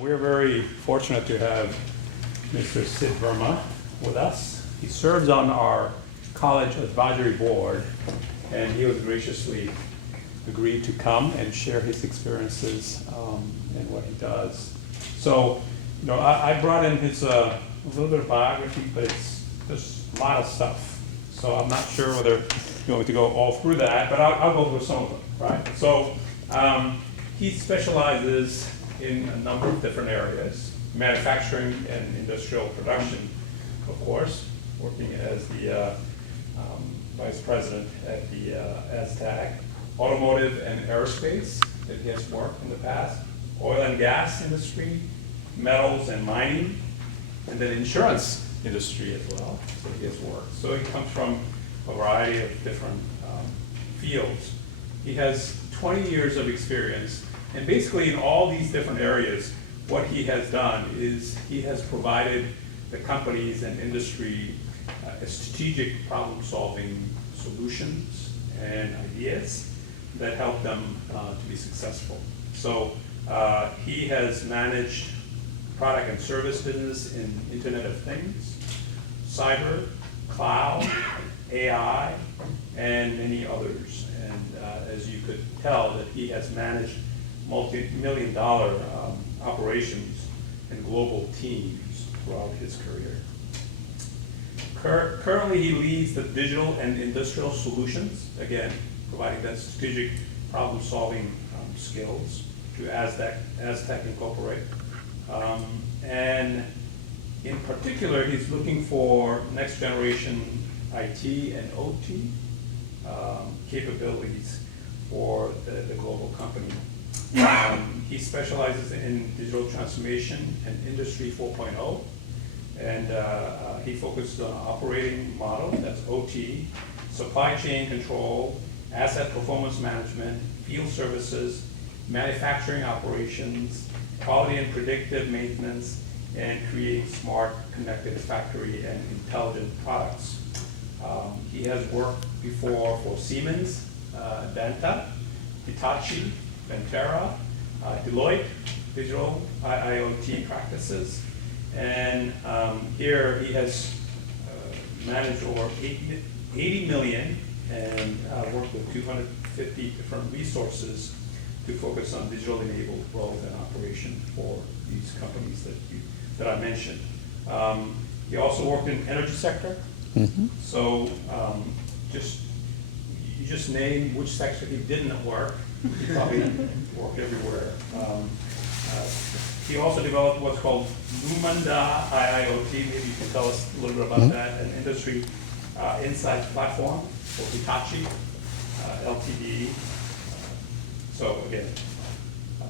We're very fortunate to have Mr. Sid Verma with us. He serves on our college advisory board, and he was graciously agreed to come and share his experiences and what he does. So, I brought in his a little bit of biography, but it's just a lot of stuff. So I'm not sure whether you want me to go all through that, but I'll go through some of them, right? So he specializes in a number of different areas: manufacturing and industrial production, of course, working as the vice president at the Aztec, automotive and aerospace that he has worked in the past, oil and gas industry, metals and mining, and then insurance industry as well, so he has worked. So he comes from a variety of different fields. He has 20 years of experience, and basically in all these different areas, what he has done is he has provided the companies and industry strategic problem-solving solutions and ideas that help them to be successful. So he has managed product and service business in Internet of Things, cyber, cloud, AI, and many others. And as you could tell, that he has managed multi-million-dollar operations and global teams throughout his career. Currently, he leads the digital and industrial solutions, again, providing that strategic problem-solving skills to Aztec Incorporated. And in particular, he's looking for next generation IT and OT capabilities for the global company. He specializes in digital transformation and Industry 4.0, and he focuses on operating model, that's OT, supply chain control, asset performance management, field services, manufacturing operations, quality and predictive maintenance, and creating smart, connected factory and intelligent products. He has worked before for Siemens, Danta, Hitachi, Ventera, Deloitte, digital IoT practices, and here he has managed over 80 million and worked with 250 different resources to focus on digital enabled growth and operation for these companies that I mentioned. He also worked in energy sector. Mm-hmm. So you just name which sector he didn't work. He probably worked everywhere. He also developed what's called Lumanda IIoT. Maybe you can tell us a little bit about that, an industry insights platform for Hitachi, LTD.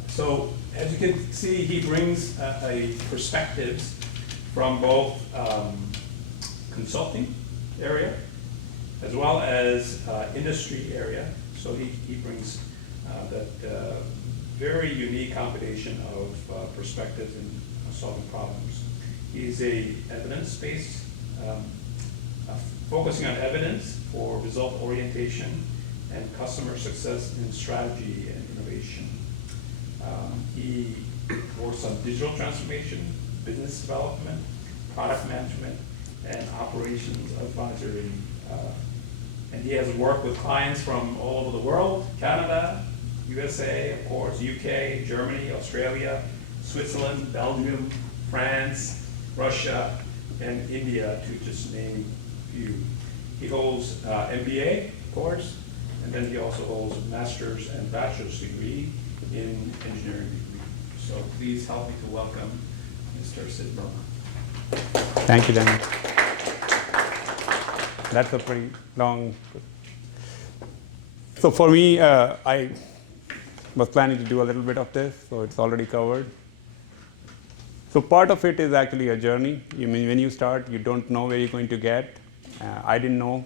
So as you can see, he brings a perspectives from both consulting area as well as industry area. So he brings that very unique combination of perspectives in solving problems. He's a evidence-based, focusing on evidence for result orientation and customer success in strategy and innovation. He works on digital transformation, business development, product management, and operations advisory. And he has worked with clients from all over the world: Canada, USA, of course, UK, Germany, Australia, Switzerland, Belgium, France, Russia, and India, to just name a few. He holds MBA, of course, and then he also holds a master's and bachelor's degree in engineering degree. So please help me to welcome Mr. Sid Verma. Thank you, Danny. That's a pretty long. So for me, I was planning to do a little bit of this, so it's already covered. So part of it is actually a journey. When you start, you don't know where you're going to get. I didn't know.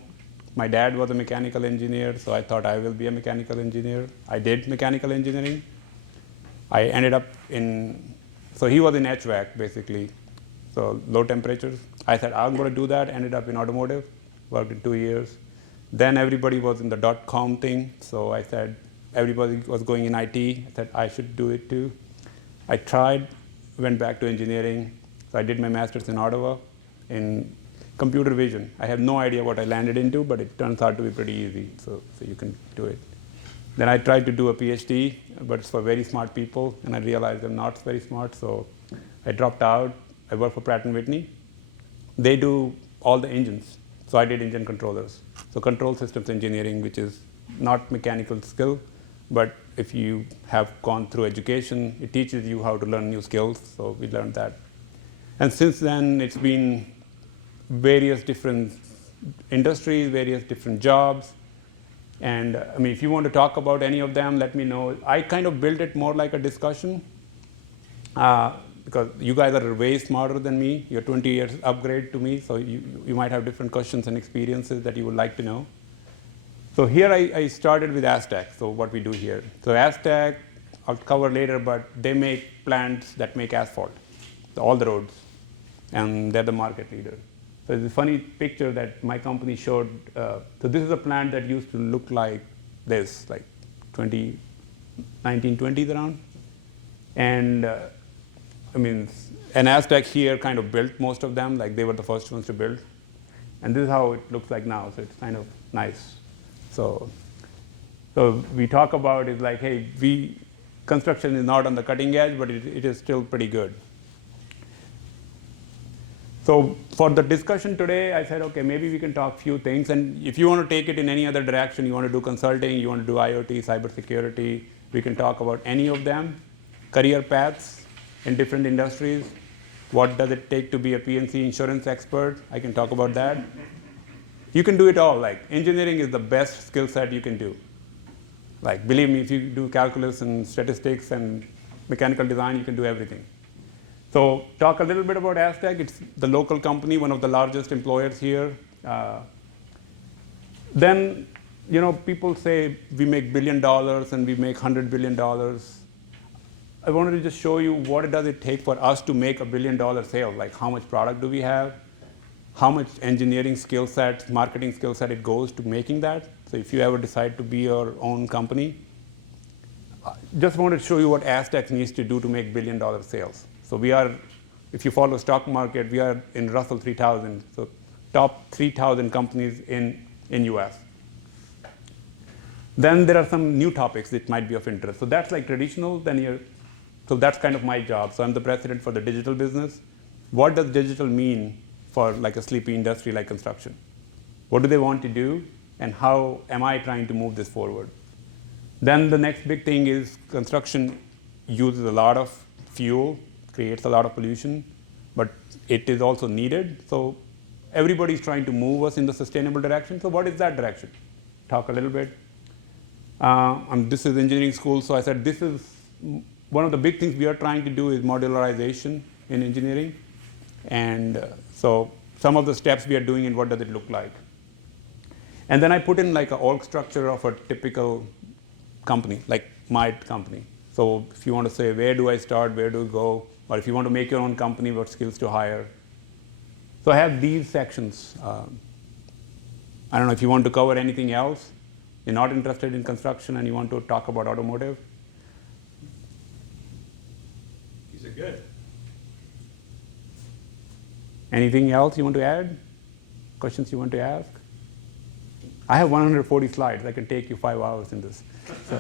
My dad was a mechanical engineer, so I thought I will be a mechanical engineer. I did mechanical engineering. I ended up so he was in HVAC basically, so low temperatures. I said, I'm going to do that, ended up in automotive, worked in 2 years. Then everybody was in the .com thing, so I said, everybody was going in IT. I said, I should do it too. I tried, went back to engineering. So I did my master's in Ottawa in computer vision. I have no idea what I landed into, but it turns out to be pretty easy, so you can do it. Then I tried to do a PhD, but it's for very smart people, and I realized I'm not very smart, so I dropped out. I work for Pratt & Whitney. They do all the engines, so I did engine controllers. So control systems engineering, which is not mechanical skill, but if you have gone through education, it teaches you how to learn new skills, so we learned that. And since then, it's been various different industries, various different jobs. And I mean, if you want to talk about any of them, let me know. I kind of built it more like a discussion because you guys are way smarter than me. You're 20 years upgrade to me, so you might have different questions and experiences that you would like to know. So here I started with Aztec, so what we do here. So Aztec, I'll cover later, but they make plants that make asphalt, so all the roads, and they're the market leader. So it's a funny picture that my company showed. So this is a plant that used to look like this, like 1920s around. And I mean, and Aztec here kind of built most of them, like they were the first ones to build. And this is how it looks like now, so it's kind of nice. So we talk about is like, hey, construction is not on the cutting edge, but it is still pretty good. So for the discussion today, I said, okay, maybe we can talk few things. And if you want to take it in any other direction, you want to do consulting, you want to do IoT, cybersecurity, we can talk about any of them. Career paths in different industries. What does it take to be a P&C insurance expert? I can talk about that. You can do it all. Like engineering is the best skill set you can do. Like believe me, if you do calculus and statistics and mechanical design, you can do everything. So talk a little bit about Aztec. It's the local company, one of the largest employers here. Then, you know, people say we make $1 billion and we make $100 billion. I wanted to just show you what does it take for us to make $1 billion sale. Like how much product do we have? How much engineering skill set, marketing skill set it goes to making that. So if you ever decide to be your own company, just wanted to show you what Aztec needs to do to make $1 billion sales. So we are, if you follow stock market, we are in Russell 3000, so top 3,000 companies in US. Then there are some new topics that might be of interest. So that's like traditional, so that's kind of my job. So I'm the president for the digital business. What does digital mean for like a sleepy industry like construction? What do they want to do? And how am I trying to move this forward? Then the next big thing is construction uses a lot of fuel, creates a lot of pollution, but it is also needed. So everybody's trying to move us in the sustainable direction. So what is that direction? Talk a little bit. This is engineering school, so I said this is one of the big things we are trying to do is modularization in engineering. And so some of the steps we are doing and what does it look like. And then I put in like an org structure of a typical company, like my company. So if you want to say, where do I start, where do I go? Or if you want to make your own company, what skills to hire. So I have these sections. I don't know if you want to cover anything else. You're not interested in construction and you want to talk about automotive. These are good. Anything else you want to add? Questions you want to ask? I have 140 slides. I can take you 5 hours in this. So.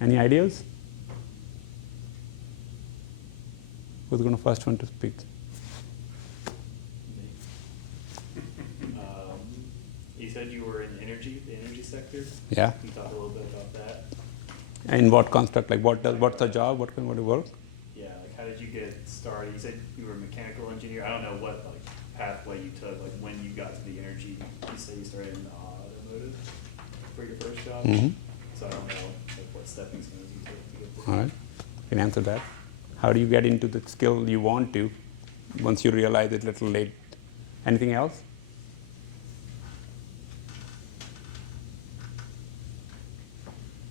Any ideas? Who's going to first one to speak? You said you were in the energy sector. Yeah. Can you talk a little bit about that? In what construct? Like what's the job? What kind of work? Yeah, like how did you get started? You said you were a mechanical engineer. I don't know what like pathway you took, like when you got to the energy. You said you started in automotive for your first job. Mm-hmm. So I don't know like what stepping stones you took to get there. All right. You can answer that. How do you get into the skill you want to once you realize it's a little late? Anything else?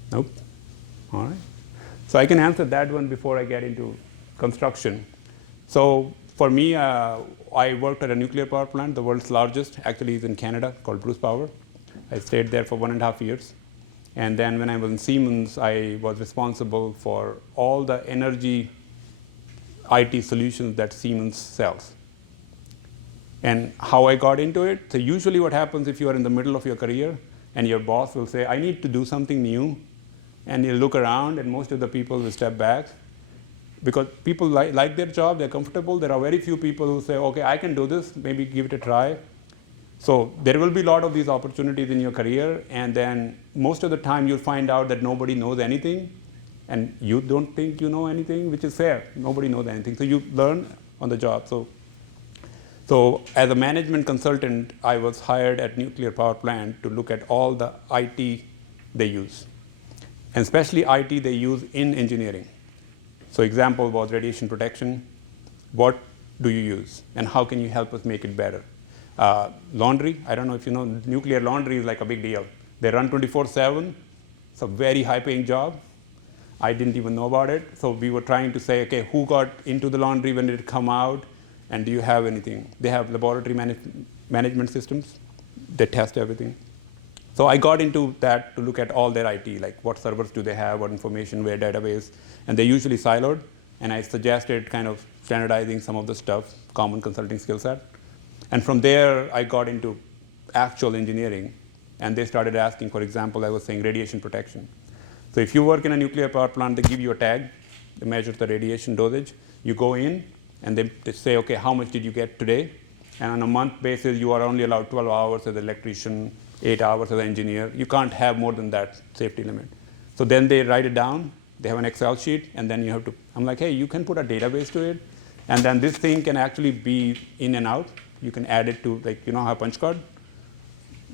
Nope. All right. So I can answer that one before I get into construction. So for me, I worked at a nuclear power plant, the world's largest, actually is in Canada, called Bruce Power. I stayed there for 1.5 years. And then when I was in Siemens, I was responsible for all the energy IT solutions that Siemens sells. And how I got into it, so usually what happens if you are in the middle of your career and your boss will say, I need to do something new, and you look around and most of the people will step back because people like their job, they're comfortable. There are very few people who say, okay, I can do this, maybe give it a try. So there will be a lot of these opportunities in your career, and then most of the time you'll find out that nobody knows anything, and you don't think you know anything, which is fair. Nobody knows anything. So you learn on the job. So as a management consultant, I was hired at nuclear power plant to look at all the IT they use, and especially IT they use in engineering. So example was radiation protection. What do you use, and how can you help us make it better? Laundry, I don't know if you know, nuclear laundry is like a big deal. They run 24/7. It's a very high-paying job. I didn't even know about it. So we were trying to say, okay, who got into the laundry, when did it come out, and do you have anything? They have laboratory management systems. They test everything. So I got into that to look at all their IT, like what servers do they have, what information, where database, and they're usually siloed. And I suggested kind of standardizing some of the stuff, common consulting skill set. And from there, I got into actual engineering, and they started asking, for example, I was saying radiation protection. So if you work in a nuclear power plant, they give you a tag, they measure the radiation dosage, you go in, and they say, okay, how much did you get today? And on a month basis, you are only allowed 12 hours as an electrician, 8 hours as an engineer. You can't have more than that safety limit. So then they write it down, they have an Excel sheet, and then you have to, I'm like, hey, you can put a database to it, and then this thing can actually be in and out. You can add it to, like, you know how punch card?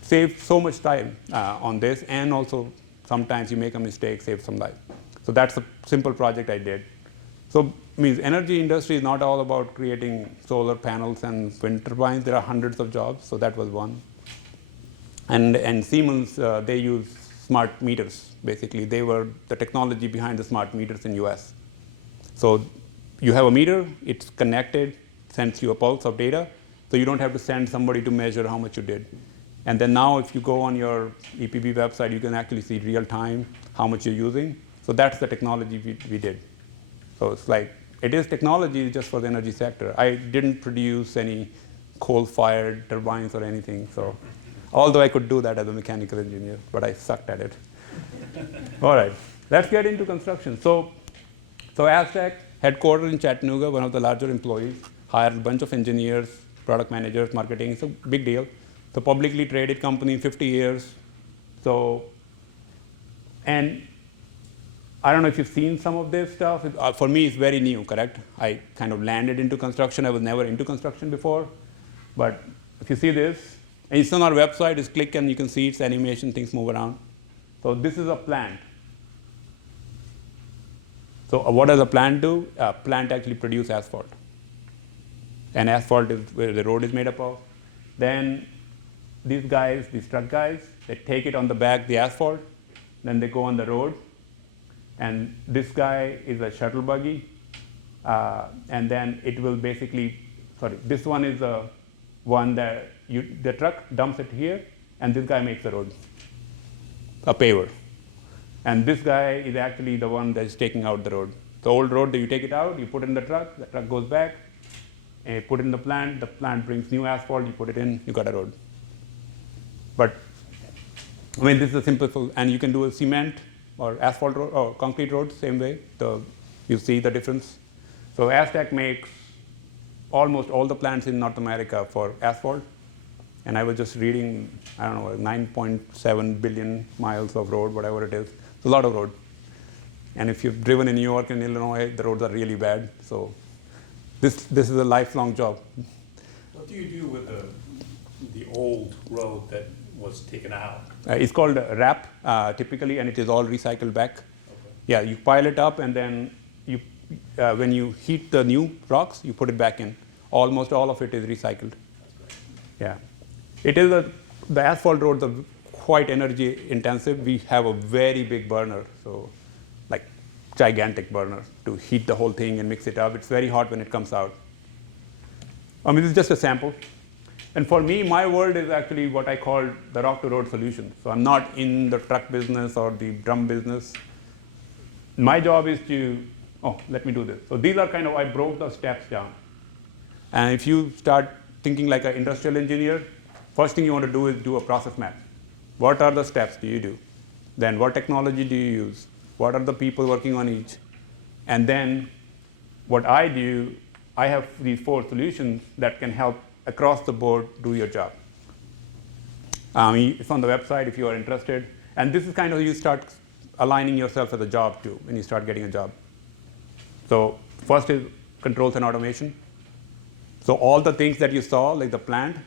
Save so much time on this, and also sometimes you make a mistake, save some life. So that's a simple project I did. So means energy industry is not all about creating solar panels and wind turbines. There are hundreds of jobs, so that was one. And Siemens, they use smart meters, basically. They were the technology behind the smart meters in US. So you have a meter, it's connected, sends you a pulse of data, so you don't have to send somebody to measure how much you did. And then now if you go on your EPB website, you can actually see real time how much you're using. So that's the technology we did. So it's like, it is technology just for the energy sector. I didn't produce any coal-fired turbines or anything. So, although I could do that as a mechanical engineer, but I sucked at it. All right, let's get into construction. So Aztec, headquartered in Chattanooga, one of the larger employees, hired a bunch of engineers, product managers, marketing. It's a big deal. So publicly traded company, 50 years. So, and I don't know if you've seen some of this stuff. For me, it's very new, correct? I kind of landed into construction. I was never into construction before. But if you see this, and it's on our website, just click and you can see its animation, things move around. So this is a plant. So what does a plant do? A plant actually produces asphalt. And asphalt is where the road is made up of. Then these guys, these truck guys, they take it on the back, the asphalt, then they go on the road. And this guy is a shuttle buggy. And then it will basically, this one is the one that the truck dumps it here, and this guy makes the road, a paver. And this guy is actually the one that's taking out the road. The old road, that you take it out, you put it in the truck goes back, and you put it in the plant brings new asphalt, you put it in, you got a road. But, I mean, this is a simple, and you can do a cement or asphalt road, or concrete road, same way. You see the difference. So Aztec makes almost all the plants in North America for asphalt. And I was just reading, I don't know, 9.7 billion miles of road, whatever it is. It's a lot of road. And if you've driven in New York and Illinois, the roads are really bad. So this is a lifelong job. What do you do with the old road that was taken out? It's called RAP, typically, and it is all recycled back. Okay. Yeah, you pile it up, and then when you heat the new rocks, you put it back in. Almost all of it is recycled. Yeah. It is the asphalt roads are quite energy intensive. We have a very big burner, so like gigantic burner to heat the whole thing and mix it up. It's very hot when it comes out. I mean, this is just a sample. And for me, my world is actually what I call the rock-to-road solution. So I'm not in the truck business or the drum business. My job is to, let me do this. So these are kind of, I broke the steps down. And if you start thinking like an industrial engineer, first thing you want to do is do a process map. What are the steps do you do? Then what technology do you use? What are the people working on each? And then what I do, I have these 4 solutions that can help across the board do your job. It's on the website if you are interested. And this is kind of you start aligning yourself with a job too when you start getting a job. So first is controls and automation. So all the things that you saw, like the plant,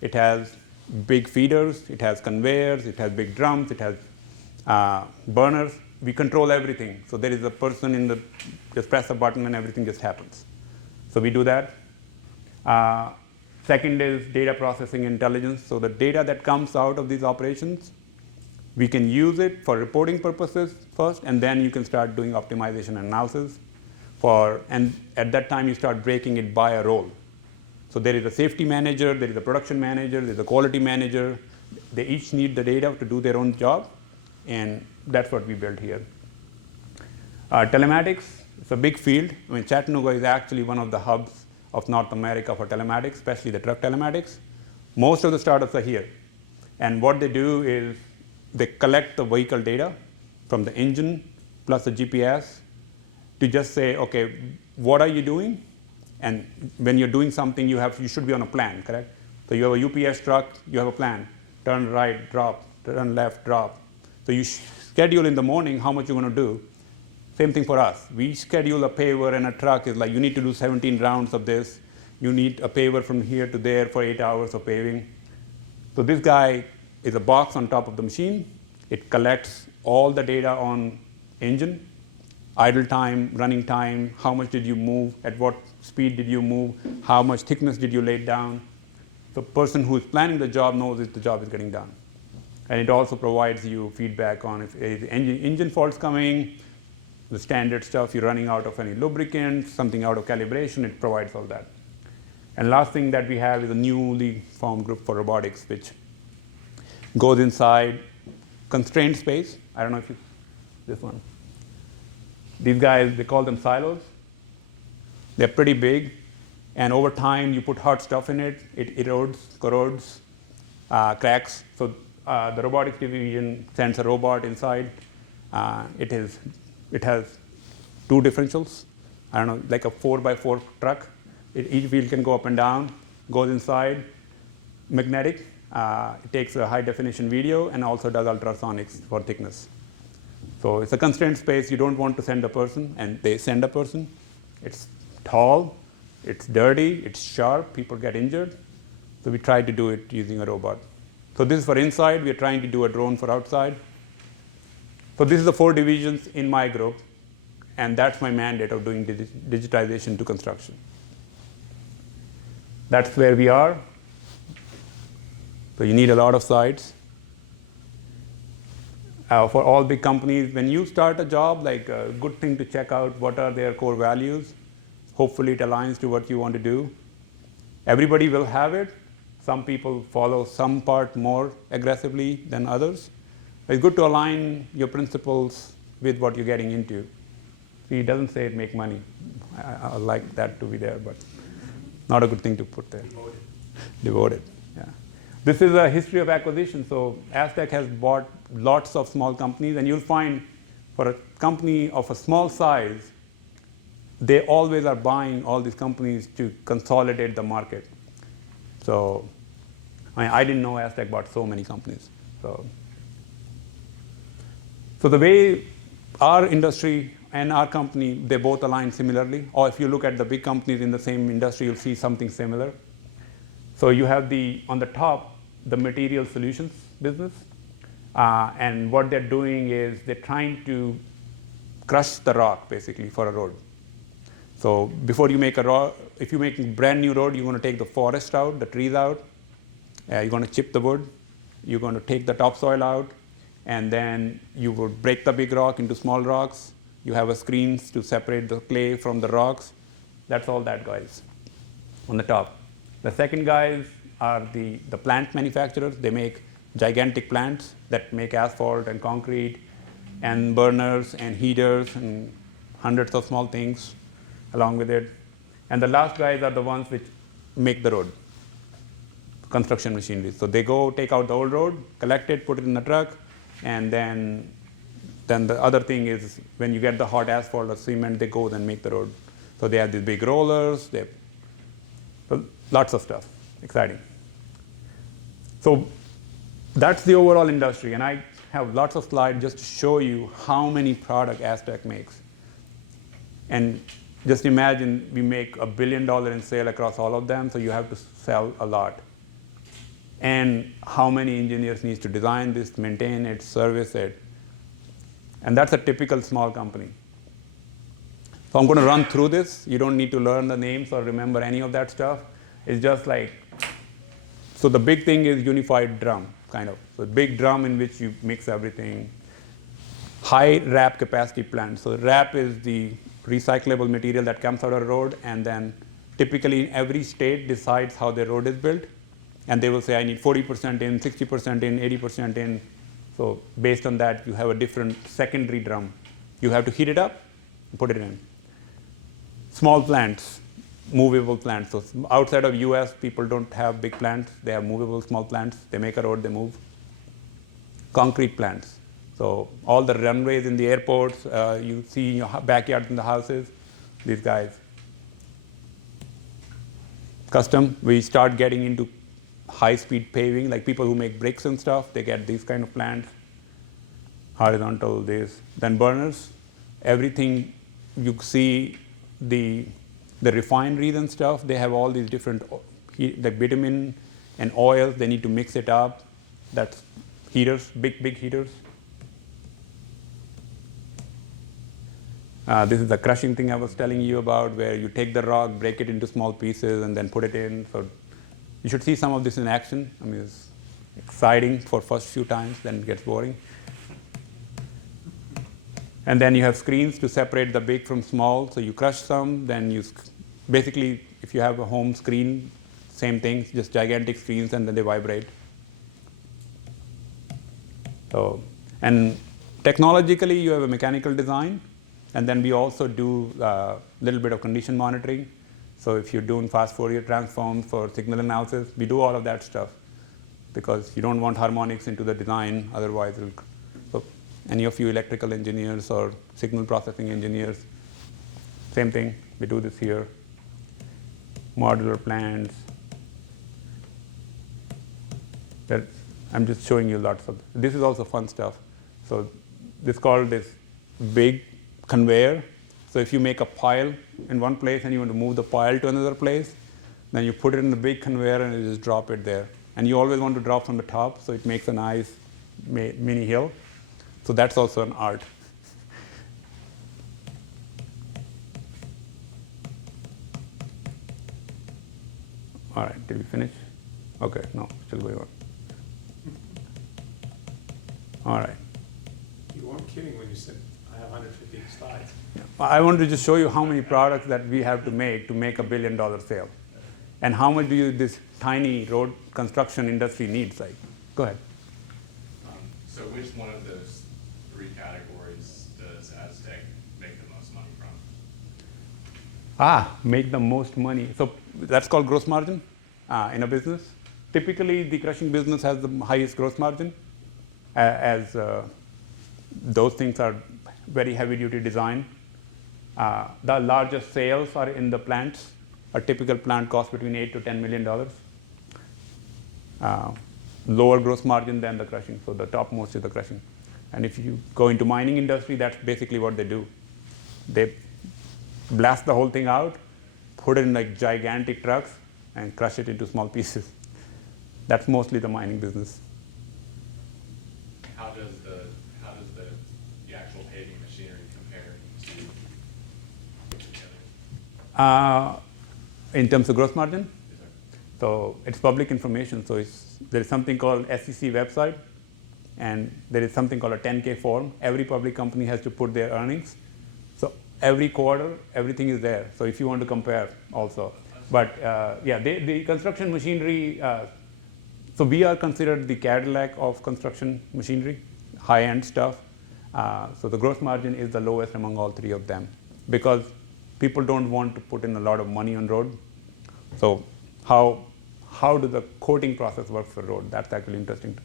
it has big feeders, it has conveyors, it has big drums, it has burners. We control everything. So there is a person in the, just press a button and everything just happens. So we do that. Second is data processing intelligence. So the data that comes out of these operations, we can use it for reporting purposes first, and then you can start doing optimization analysis. And at that time, you start breaking it by a role. So there is a safety manager, there is a production manager, there is a quality manager. They each need the data to do their own job, and that's what we built here. Telematics, it's a big field. I mean, Chattanooga is actually one of the hubs of North America for telematics, especially the truck telematics. Most of the startups are here. And what they do is they collect the vehicle data from the engine plus the GPS to just say, okay, what are you doing? And when you're doing something, you should be on a plan, correct? So you have a UPS truck, you have a plan. Turn right, drop, turn left, drop. So you schedule in the morning how much you're going to do. Same thing for us. We schedule a paver and a truck is like you need to do 17 rounds of this. You need a paver from here to there for 8 hours of paving. So this guy is a box on top of the machine. It collects all the data on engine, idle time, running time, how much did you move, at what speed did you move, how much thickness did you lay down. The person who is planning the job knows if the job is getting done. And it also provides you feedback on if engine faults coming, the standard stuff, you're running out of any lubricant, something out of calibration, it provides all that. And last thing that we have is a newly formed group for robotics, which goes inside constrained space. I don't know if this one. These guys, they call them silos. They're pretty big. And over time, you put hard stuff in it, it erodes, corrodes, cracks. So the robotics division sends a robot inside. It has 2 differentials. I don't know, like a 4x4 truck. Each wheel can go up and down, goes inside, magnetic. It takes a high definition video and also does ultrasonics for thickness. So it's a constrained space. You don't want to send a person, and they send a person. It's tall, it's dirty, it's sharp, people get injured. So we try to do it using a robot. So this is for inside. We are trying to do a drone for outside. So this is the 4 divisions in my group, and that's my mandate of doing digitization to construction. That's where we are. So you need a lot of sites. For all big companies, when you start a job, like a good thing to check out what are their core values. Hopefully it aligns to what you want to do. Everybody will have it. Some people follow some part more aggressively than others. It's good to align your principles with what you're getting into. He doesn't say it make money. I like that to be there, but not a good thing to put there. Devoted. Yeah. This is a history of acquisition. So Aztec has bought lots of small companies, and you'll find for a company of a small size, they always are buying all these companies to consolidate the market. So I didn't know Aztec bought so many companies. So the way our industry and our company, they both align similarly. Or if you look at the big companies in the same industry, you'll see something similar. So you have on the top, the material solutions business. And what they're doing is they're trying to crush the rock, basically, for a road. So before you make if you make a brand new road, you're going to take the forest out, the trees out. You're going to chip the wood. You're going to take the topsoil out. And then you would break the big rock into small rocks. You have a screens to separate the clay from the rocks. That's all that, guys, on the top. The second guys are the plant manufacturers. They make gigantic plants that make asphalt and concrete and burners and heaters and hundreds of small things along with it. And the last guys are the ones which make the road, construction machinery. So they go take out the old road, collect it, put it in the truck, and then the other thing is when you get the hot asphalt or cement, they go and make the road. So they have these big rollers, so lots of stuff, exciting. So that's the overall industry, and I have lots of slides just to show you how many product Aztec makes. And just imagine we make $1 billion in sale across all of them, so you have to sell a lot. And how many engineers needs to design this, maintain it, service it. And that's a typical small company. So I'm going to run through this. You don't need to learn the names or remember any of that stuff. It's just like, so the big thing is unified drum, kind of. So big drum in which you mix everything. High wrap capacity plant. So wrap is the recyclable material that comes out of the road, and then typically every state decides how their road is built. And they will say, I need 40% in, 60% in, 80% in. So based on that, you have a different secondary drum. You have to heat it up and put it in. Small plants, movable plants. So outside of US, people don't have big plants. They have movable small plants. They make a road, they move. Concrete plants. So all the runways in the airports, you see in your backyards in the houses, these guys. Custom, we start getting into high-speed paving, like people who make bricks and stuff, they get these kind of plants. Horizontal, this. Then burners, everything you see, the refineries and stuff, they have all these different, like bitumen and oils, they need to mix it up. That's heaters, big heaters. This is the crushing thing I was telling you about, where you take the rock, break it into small pieces, and then put it in. So you should see some of this in action. I mean, it's exciting for first few times, then it gets boring. And then you have screens to separate the big from small. So you crush some, then you basically, if you have a home screen, same thing, just gigantic screens, and then they vibrate. So, and technologically, you have a mechanical design, and then we also do a little bit of condition monitoring. So if you're doing fast Fourier transforms for signal analysis, we do all of that stuff because you don't want harmonics into the design, otherwise it'll. So any of you electrical engineers or signal processing engineers, same thing, we do this here. Modular plants. I'm just showing you lots of, this is also fun stuff. So this is called this big conveyor. So if you make a pile in one place and you want to move the pile to another place, then you put it in the big conveyor and you just drop it there. And you always want to drop from the top, so it makes a nice mini hill. So that's also an art. All right, did we finish? Okay, no, still going on. All right. You weren't kidding when you said I have 150 slides. I want to just show you how many products that we have to make $1 billion sale. And how much do this tiny road construction industry needs? Like, go ahead. So which one of those three categories does Aztec make the most money from? Make the most money. So that's called gross margin in a business. Typically, the crushing business has the highest gross margin, as those things are very heavy-duty design. The largest sales are in the plants. A typical plant costs between $8 to $10 million. Lower gross margin than the crushing, so the topmost is the crushing. And if you go into mining industry, that's basically what they do. They blast the whole thing out, put it in like gigantic trucks, and crush it into small pieces. That's mostly the mining business. How does the actual paving machinery compare to the other? In terms of gross margin? Yes, sir. So it's public information. So there is something called SEC website, and there is something called a 10K form. Every public company has to put their earnings. So every quarter, everything is there. So if you want to compare also. But yeah, the construction machinery, so we are considered the Cadillac of construction machinery, high-end stuff. So the gross margin is the lowest among all three of them because people don't want to put in a lot of money on road. So how does the quoting process work for road? That's actually interesting.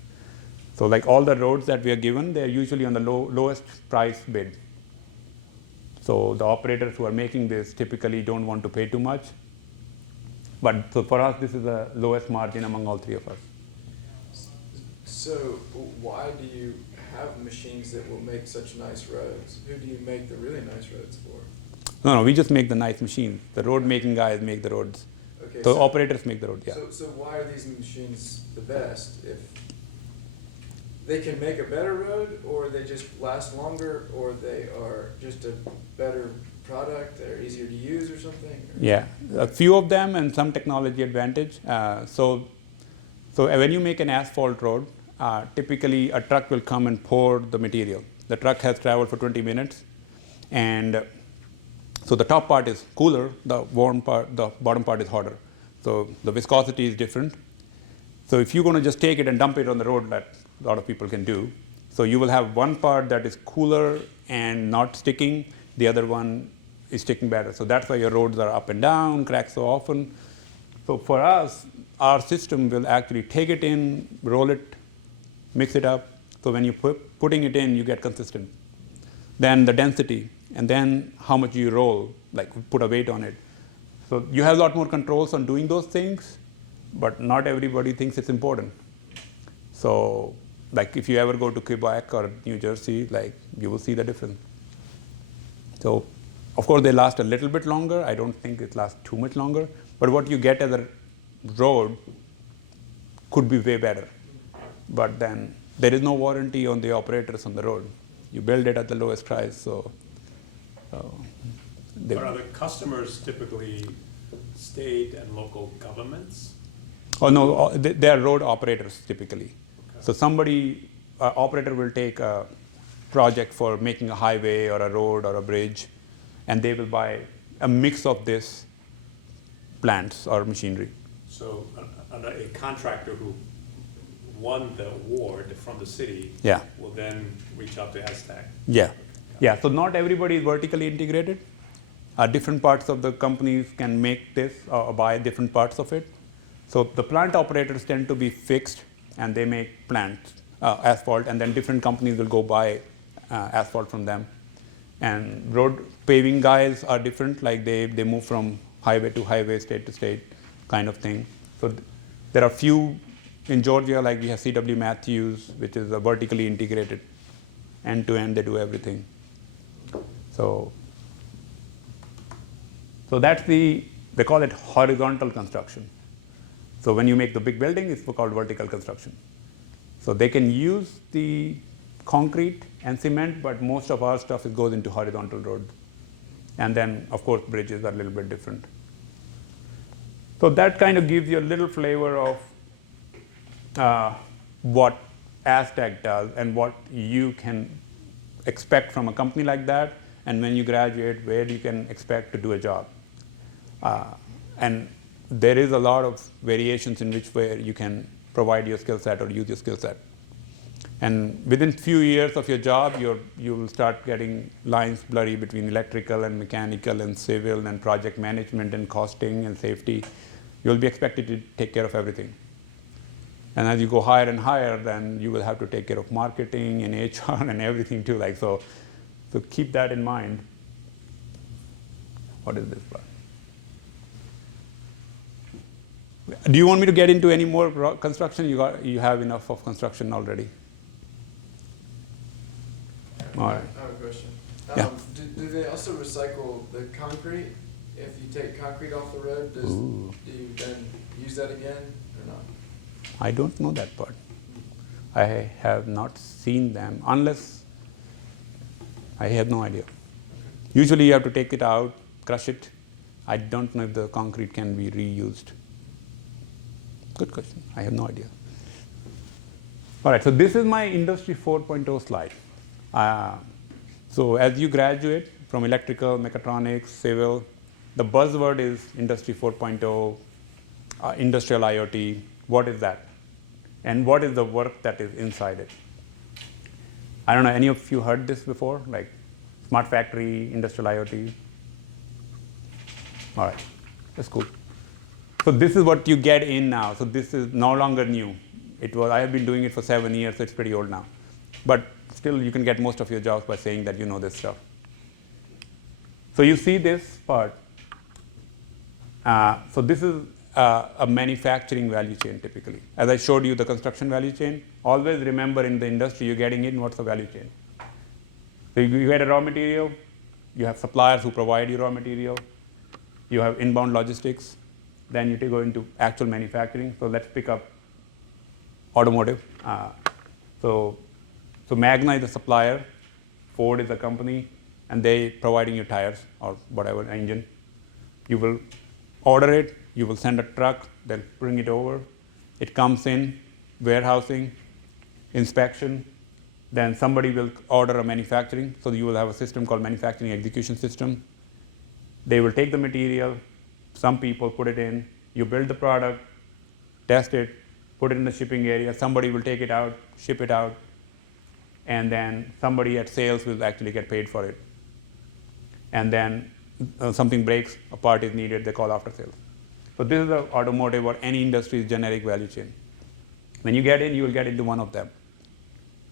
So like all the roads that we are given, they're usually on the lowest price bid. So the operators who are making this typically don't want to pay too much. But so for us, this is the lowest margin among all three of us. So why do you have machines that will make such nice roads? Who do you make the really nice roads for? No, we just make the nice machines. The road making guys make the roads. Okay, So operators make the road, yeah. So why are these machines the best? If they can make a better road, or they just last longer, or they are just a better product, they're easier to use or something? Or? Yeah, a few of them and some technology advantage. So when you make an asphalt road, typically a truck will come and pour the material. The truck has traveled for 20 minutes, and so the top part is cooler, the warm part, the bottom part is hotter. So the viscosity is different. So if you're going to just take it and dump it on the road, that a lot of people can do. So you will have one part that is cooler and not sticking. The other one is sticking better. So that's why your roads are up and down, crack so often. So for us, our system will actually take it in, roll it, mix it up. So when you're putting it in, you get consistent. Then the density, and then how much you roll, like put a weight on it. So you have a lot more controls on doing those things, but not everybody thinks it's important. So like if you ever go to Quebec or New Jersey, like you will see the difference. So of course they last a little bit longer. I don't think it lasts too much longer, but what you get as a road could be way better. But then there is no warranty on the operators on the road. You build it at the lowest price, so But are the customers typically state and local governments? oh no, they are road operators typically. Okay. So somebody, operator will take a project for making a highway or a road or a bridge, and they will buy a mix of this plants or machinery. So a contractor who won the award from the city Yeah. will then reach out to Aztec. Yeah, yeah. So not everybody is vertically integrated. Different parts of the companies can make this or buy different parts of it. So the plant operators tend to be fixed, and they make plants, asphalt, and then different companies will go buy asphalt from them. And road paving guys are different, like they move from highway to highway, state to state kind of thing. So there are few in Georgia, like we have C.W. Matthews, which is a vertically integrated, end to end, they do everything. So that's they call it horizontal construction. So when you make the big building, it's called vertical construction. So they can use the concrete and cement, but most of our stuff goes into horizontal roads. And then, of course, bridges are a little bit different. So that kind of gives you a little flavor of what Aztec does and what you can expect from a company like that, and when you graduate, where you can expect to do a job. And there is a lot of variations in which way you can provide your skill set or use your skill set. And within few years of your job, you will start getting lines blurry between electrical and mechanical and civil and project management and costing and safety. You'll be expected to take care of everything. And as you go higher and higher, then you will have to take care of marketing and HR and everything too. Like so keep that in mind. What is this part? Do you want me to get into any more construction? You have enough of construction already. All right. I have a question. Yeah. Do they also recycle the concrete? If you take concrete off the road, do you then use that again or not? I don't know that part. I have not seen them unless I have no idea. Usually you have to take it out, crush it. I don't know if the concrete can be reused. Good question. I have no idea. All right, so this is my Industry 4.0 slide. So as you graduate from electrical, mechatronics, civil, the buzzword is Industry 4.0, industrial IoT. What is that? And what is the work that is inside it? I don't know, any of you heard this before? Like smart factory, industrial IoT? All right, that's cool. So this is what you get in now. So this is no longer new. I have been doing it for 7 years, so it's pretty old now. But still, you can get most of your jobs by saying that you know this stuff. So you see this part. So this is a manufacturing value chain typically. As I showed you the construction value chain, always remember in the industry you're getting in what's the value chain. So you get a raw material, you have suppliers who provide you raw material, you have inbound logistics, then you go into actual manufacturing. So let's pick up automotive. So Magna is the supplier, Ford is the company, and they providing you tires or whatever engine. You will order it, you will send a truck, they'll bring it over. It comes in, warehousing, inspection, then somebody will order a manufacturing. So you will have a system called manufacturing execution system. They will take the material, some people put it in, you build the product, test it, put it in the shipping area, somebody will take it out, ship it out, and then somebody at sales will actually get paid for it. And then something breaks, a part is needed, they call after sales. So this is the automotive or any industry's generic value chain. When you get in, you will get into one of them.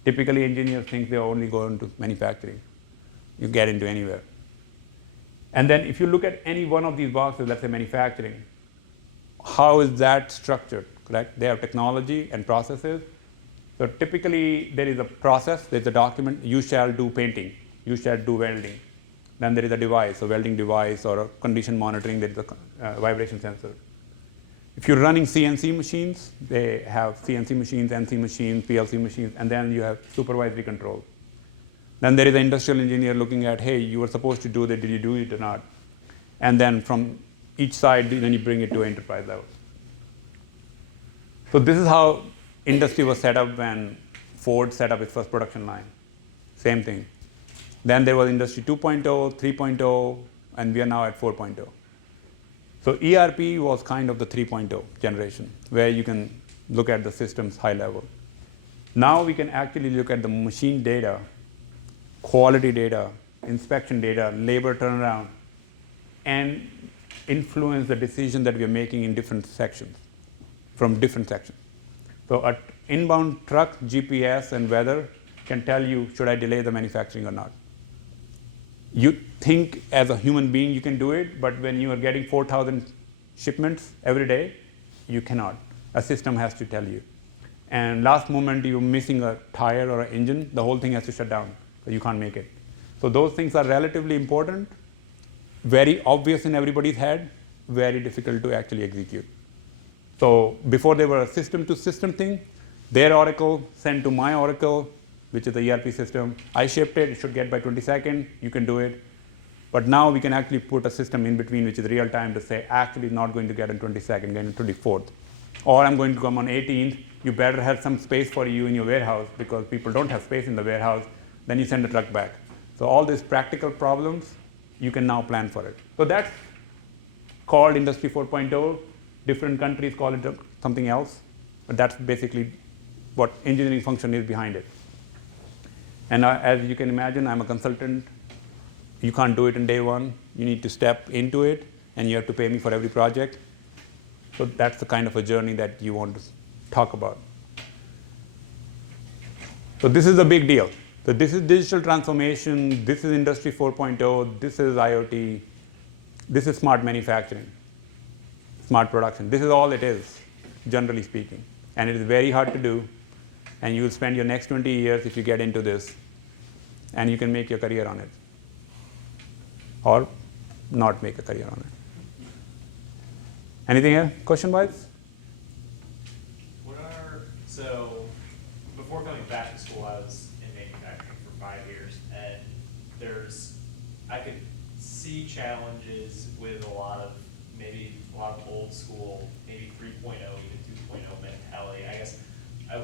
Typically, engineers think they only go into manufacturing. You get into anywhere. And then if you look at any one of these boxes, let's say manufacturing, how is that structured, correct? They have technology and processes. So typically, there is a process, there's a document, you shall do painting, you shall do welding. Then there is a device, a welding device or a condition monitoring, there is a vibration sensor. If you're running CNC machines, they have CNC machines, NC machines, PLC machines, and then you have supervisory control. Then there is an industrial engineer looking at, hey, you were supposed to do that, did you do it or not? And then from each side, then you bring it to enterprise level. So this is how industry was set up when Ford set up its first production line. Same thing. Then there was industry 2.0, 3.0, and we are now at 4.0. So ERP was kind of the 3.0 generation, where you can look at the systems high level. Now we can actually look at the machine data, quality data, inspection data, labor turnaround, and influence the decision that we are making in different sections, from different sections. So an inbound truck, GPS, and weather can tell you, should I delay the manufacturing or not? You think as a human being you can do it, but when you are getting 4,000 shipments every day, you cannot. A system has to tell you. And last moment you're missing a tire or an engine, the whole thing has to shut down, so you can't make it. So those things are relatively important, very obvious in everybody's head, very difficult to actually execute. So before they were a system-to-system thing, their Oracle sent to my Oracle, which is the ERP system. I shipped it, it should get by 22nd, you can do it. But now we can actually put a system in between, which is real time, to say, actually it's not going to get on 22nd, get on 24th. Or I'm going to come on 18th, you better have some space for you in your warehouse because people don't have space in the warehouse, then you send the truck back. So all these practical problems, you can now plan for it. So that's called Industry 4.0. Different countries call it something else, but that's basically what engineering function is behind it. And as you can imagine, I'm a consultant. You can't do it in day one. You need to step into it, and you have to pay me for every project. So that's the kind of a journey that you want to talk about. So this is a big deal. So this is digital transformation. This is Industry 4.0. This is IoT. This is smart manufacturing, smart production. This is all it is, generally speaking. And it is very hard to do. And you will spend your next 20 years if you get into this, and you can make your career on it, or not make a career on it. Anything here, question-wise? So before coming back to school, I was in manufacturing for 5 years, and I could see challenges with a lot of old school, maybe 3.0, even 2.0 mentality. I guess,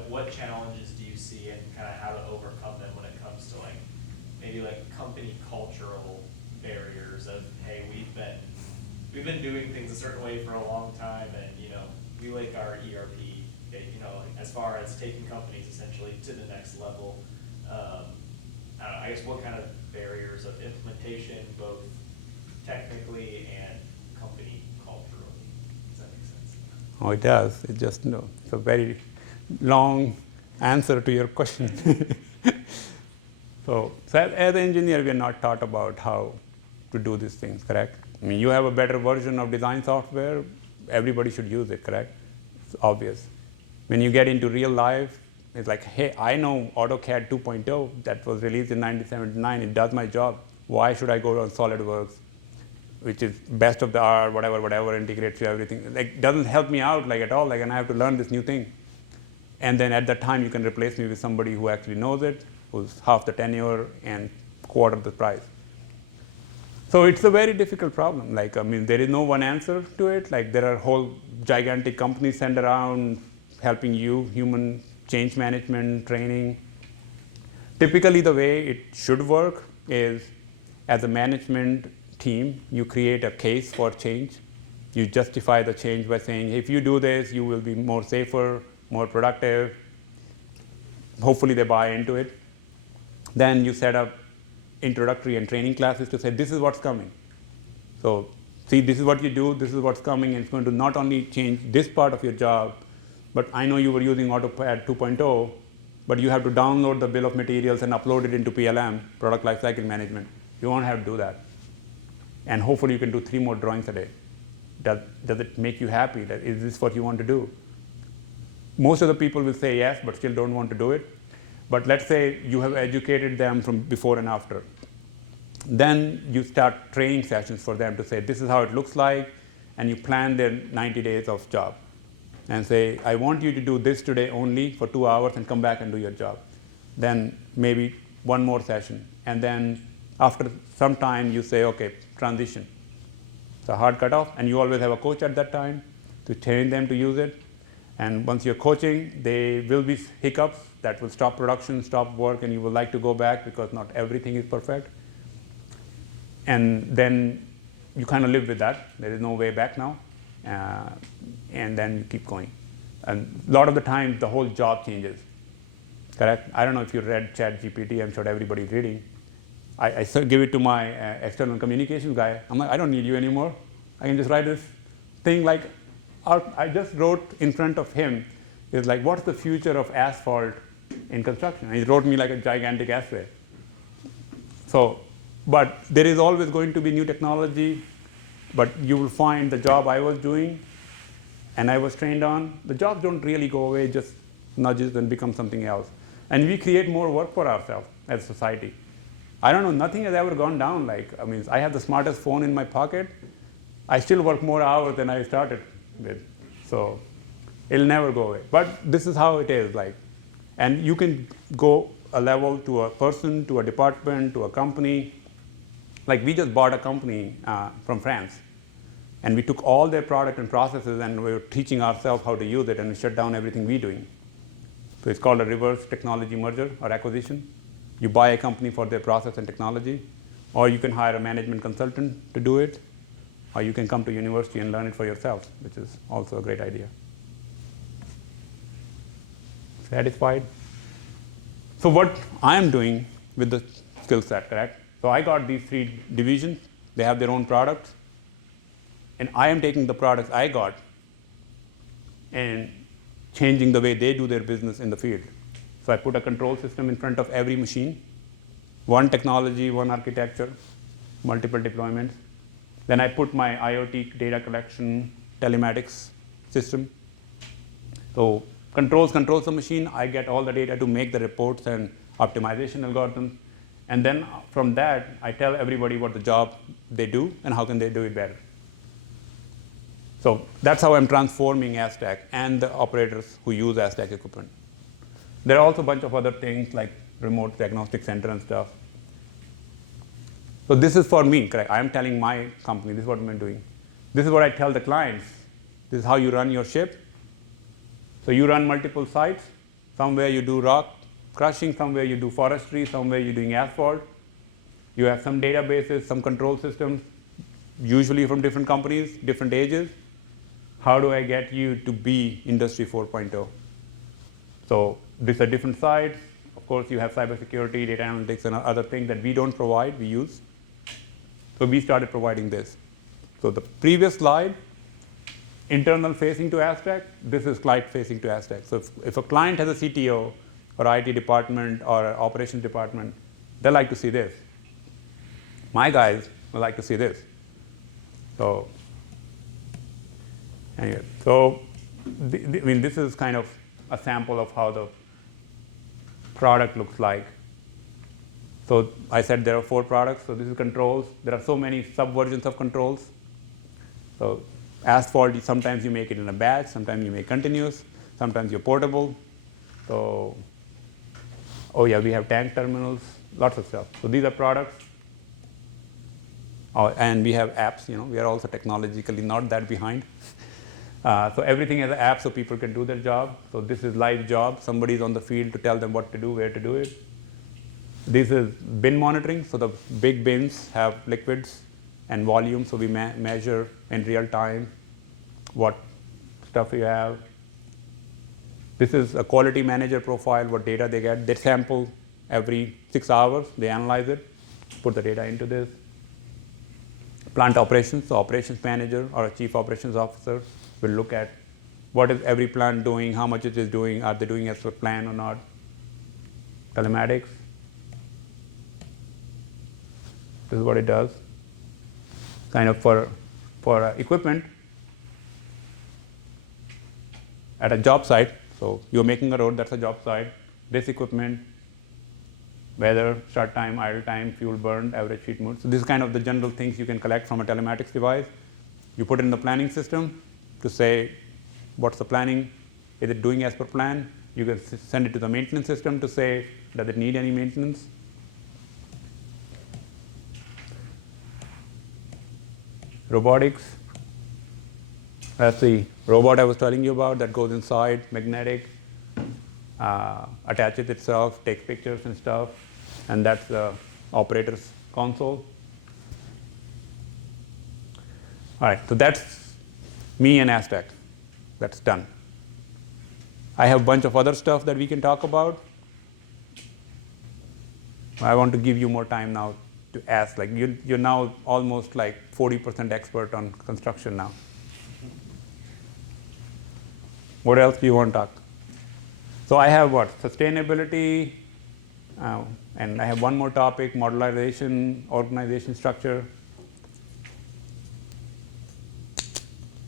what challenges do you see and kind of how to overcome them when it comes to maybe company cultural barriers of, hey, we've been we've been doing things a certain way for a long time, and we like our ERP, as far as taking companies essentially to the next level. I don't know, I guess what kind of barriers of implementation, both technically and company culturally? Does that make sense? Oh, it does. It just, it's a very long answer to your question. So as an engineer, we are not taught about how to do these things, correct? I mean, you have a better version of design software, everybody should use it, correct? It's obvious. When you get into real life, it's like, hey, I know AutoCAD 2.0 that was released in 1979. It does my job. Why should I go on SolidWorks, which is best of the art, whatever, integrates to everything? Like, doesn't help me out like at all. Like, and I have to learn this new thing. And then at that time, you can replace me with somebody who actually knows it, who's half the tenure and quarter the price. So it's a very difficult problem. Like, I mean, there is no one answer to it. Like, there are whole gigantic companies sent around helping you, human change management, training. Typically, the way it should work is, as a management team, you create a case for change. You justify the change by saying, if you do this, you will be more safer, more productive. Hopefully, they buy into it. Then you set up introductory and training classes to say, this is what's coming. So, see, this is what you do, this is what's coming, and it's going to not only change this part of your job, but I know you were using AutoCAD 2.0, but you have to download the bill of materials and upload it into PLM, Product Lifecycle Management. You won't have to do that. And hopefully you can do 3 more drawings a day. Does it make you happy? Is this what you want to do? Most of the people will say yes, but still don't want to do it. But let's say you have educated them from before and after. Then you start training sessions for them to say, this is how it looks like, and you plan their 90 days of job. And say, I want you to do this today only for 2 hours and come back and do your job. Then maybe 1 more session. And then after some time, you say, okay, transition. It's a hard cutoff, and you always have a coach at that time to train them to use it. And once you're coaching, there will be hiccups that will stop production, stop work, and you will like to go back because not everything is perfect. And then you kind of live with that. There is no way back now. And then you keep going. And a lot of the time, the whole job changes. Correct? I don't know if you read ChatGPT. I'm sure everybody's reading. I give it to my external communications guy. I'm like, I don't need you anymore. I can just write this thing like, I just wrote in front of him, is like, what's the future of asphalt in construction? And he wrote me like a gigantic essay. So, but there is always going to be new technology, but you will find the job I was doing and I was trained on, the jobs don't really go away, just nudges and become something else. And we create more work for ourselves as a society. I don't know, nothing has ever gone down. Like, I mean, I have the smartest phone in my pocket. I still work more hours than I started with. So it'll never go away. But this is how it is. Like, and you can go a level to a person, to a department, to a company. Like, we just bought a company from France. And we took all their product and processes and we were teaching ourselves how to use it, and we shut down everything we're doing. So it's called a reverse technology merger or acquisition. You buy a company for their process and technology, or you can hire a management consultant to do it, or you can come to university and learn it for yourself, which is also a great idea. Satisfied? So what I am doing with the skill set, correct? So I got these 3 divisions. They have their own products. And I am taking the products I got and changing the way they do their business in the field. So I put a control system in front of every machine, one technology, one architecture, multiple deployments. Then I put my IoT data collection telematics system. So controls the machine. I get all the data to make the reports and optimization algorithms. And then from that, I tell everybody what the job they do and how can they do it better. So that's how I'm transforming Aztec and the operators who use Aztec equipment. There are also a bunch of other things like remote diagnostic center and stuff. So this is for me, correct? I'm telling my company, this is what I'm doing. This is what I tell the clients. This is how you run your ship. So you run multiple sites. Somewhere you do rock crushing, somewhere you do forestry, somewhere you're doing asphalt. You have some databases, some control systems. usually from different companies, different ages. How do I get you to be Industry 4.0? So these are different sides. Of course, you have cybersecurity, data analytics, and other things that we don't provide, we use. So we started providing this. So the previous slide, internal facing to Aztec, this is client facing to Aztec. So if a client has a CTO or IT department or operations department, they like to see this. My guys would like to see this. So anyway, so I mean, this is kind of a sample of how the product looks like. So I said there are 4 products. So this is controls. There are so many sub-versions of controls. So asphalt, sometimes you make it in a batch, sometimes you make continuous, sometimes you're portable. So, oh yeah, we have tank terminals, lots of stuff. So these are products. Oh, and we have apps, we are also technologically not that behind. So everything has an app so people can do their job. So this is live job. Somebody's on the field to tell them what to do, where to do it. This is bin monitoring. So the big bins have liquids and volume. So we measure in real time what stuff you have. This is a quality manager profile, what data they get. They sample every 6 hours. They analyze it, put the data into this. Plant operations, so operations manager or a chief operations officer will look at what is every plant doing, how much it is doing, are they doing as per plan or not. Telematics, this is what it does. Kind of for equipment at a job site. So you're making a road, that's a job site. This equipment, weather, start time, idle time, fuel burned, average heat mood. So this is kind of the general things you can collect from a telematics device. You put it in the planning system to say what's the planning, is it doing as per plan? You can send it to the maintenance system to say does it need any maintenance. Robotics, that's the robot I was telling you about that goes inside, magnetic, attaches itself, takes pictures and stuff, and that's the operator's console. All right, so that's me and Aztec. That's done. I have a bunch of other stuff that we can talk about. I want to give you more time now to ask. Like you're now almost like 40% expert on construction now. What else do you want to talk? So I have what? Sustainability, and I have one more topic, modularization, organization structure.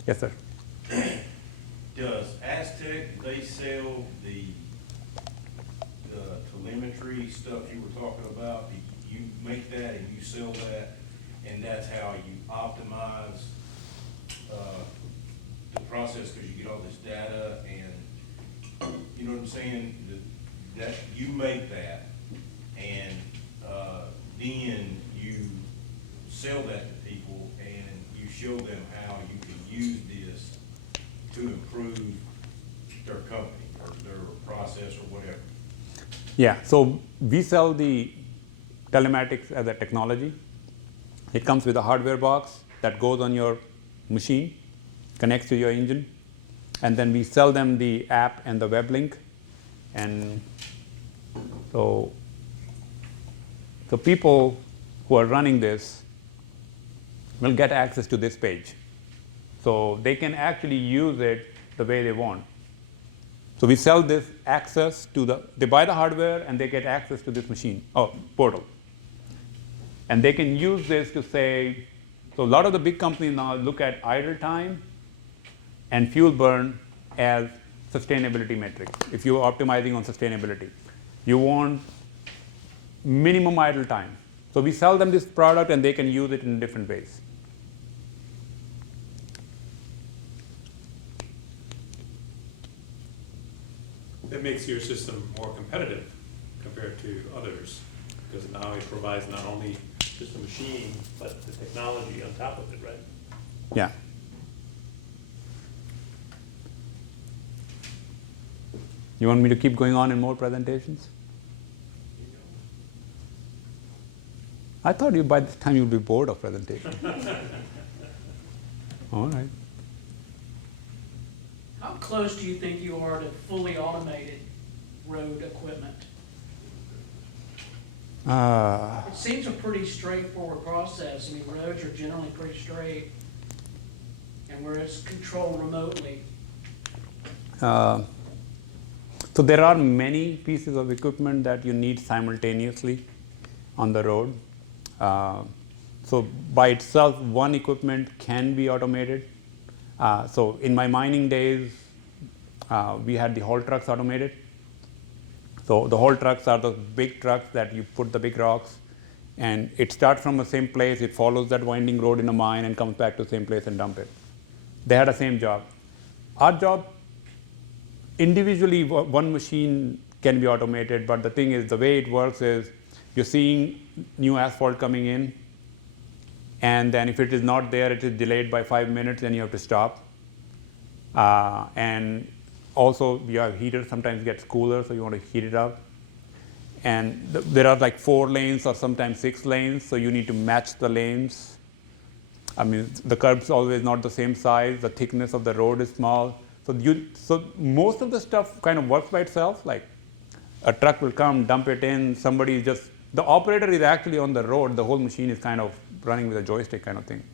Yes, sir. Does Aztec, they sell the telemetry stuff you were talking about? Do you make that and you sell that, and that's how you optimize the process because you get all this data and you know what I'm saying? That you make that, and then you sell that to people and you show them how you can use this to improve their company or their process or whatever. Yeah, so we sell the telematics as a technology. It comes with a hardware box that goes on your machine, connects to your engine, and then we sell them the app and the web link. And so people who are running this will get access to this page. So they can actually use it the way they want. So we sell this access to they buy the hardware and they get access to this machine, portal. And they can use this to say, so a lot of the big companies now look at idle time and fuel burn as sustainability metrics. If you're optimizing on sustainability, you want minimum idle time. So we sell them this product and they can use it in different ways. That makes your system more competitive compared to others, because now it provides not only just the machine, but the technology on top of it, right? Yeah. You want me to keep going on in more presentations? I thought by this time you'd be bored of presentations. All right. How close do you think you are to fully automated road equipment? It seems a pretty straightforward process. I mean, roads are generally pretty straight, and where it's controlled remotely. So there are many pieces of equipment that you need simultaneously on the road. So by itself, one equipment can be automated. So in my mining days, we had the haul trucks automated. So the haul trucks are the big trucks that you put the big rocks, and it starts from the same place, it follows that winding road in a mine and comes back to the same place and dump it. They had the same job. Our job, individually, one machine can be automated, but the thing is, the way it works is, you're seeing new asphalt coming in, and then if it is not there, it is delayed by 5 minutes, then you have to stop. And also, your heater sometimes gets cooler, so you want to heat it up. And there are like 4 lanes or sometimes 6 lanes, so you need to match the lanes. I mean, the curb's always not the same size, the thickness of the road is small. So most of the stuff kind of works by itself, like a truck will come, dump it in, somebody just, the operator is actually on the road, the whole machine is kind of running with a joystick kind of thing.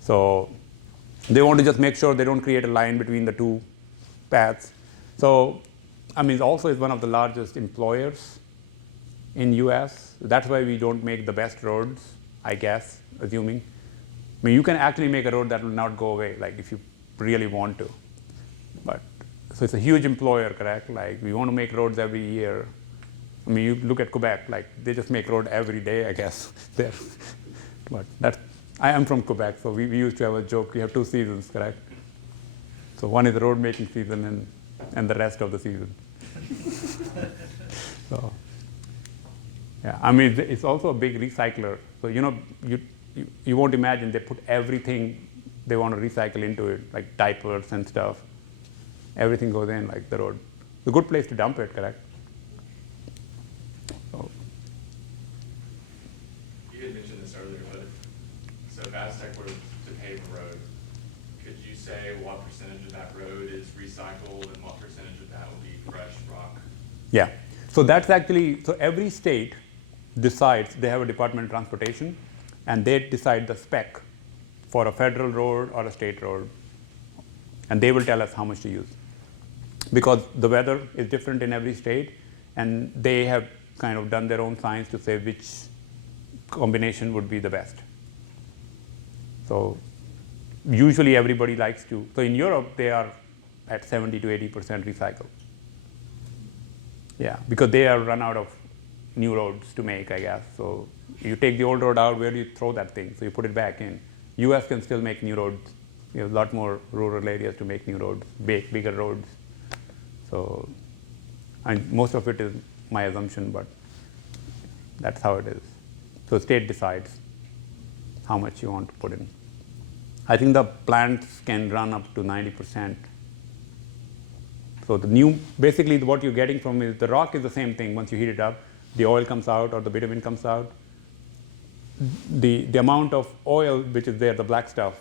So they want to just make sure they don't create a line between the two paths. So, I mean, also is one of the largest employers in US. That's why we don't make the best roads, I guess, assuming. I mean, you can actually make a road that will not go away, like if you really want to. But, so it's a huge employer, correct? Like, we want to make roads every year. I mean, you look at Quebec, like, they just make road every day, I guess, there. But that's, I am from Quebec, so we used to have a joke, we have 2 seasons, correct? So one is the road making season and the rest of the season. So, yeah, I mean, it's also a big recycler. So, you know, you won't imagine they put everything they want to recycle into it, like diapers and stuff. Everything goes in, like the road. It's a good place to dump it, correct? So. You had mentioned this earlier, but so if Aztec were to pave a road, could you say what percentage of that road is recycled and what percentage of that will be fresh rock? Yeah. So that's actually, so every state decides, they have a Department of Transportation, and they decide the spec for a federal road or a state road. And they will tell us how much to use. Because the weather is different in every state, and they have kind of done their own science to say which combination would be the best. So usually everybody likes to, so in Europe they are at 70 to 80% recycle. Yeah, because they are run out of new roads to make, I guess. So you take the old road out, where do you throw that thing? So you put it back in. US can still make new roads. You have a lot more rural areas to make new roads, bigger roads. So, and most of it is my assumption, but that's how it is. So state decides how much you want to put in. I think the plants can run up to 90%. So the new, basically what you're getting from is, the rock is the same thing. Once you heat it up, the oil comes out or the bitumen comes out. The amount of oil which is there, the black stuff,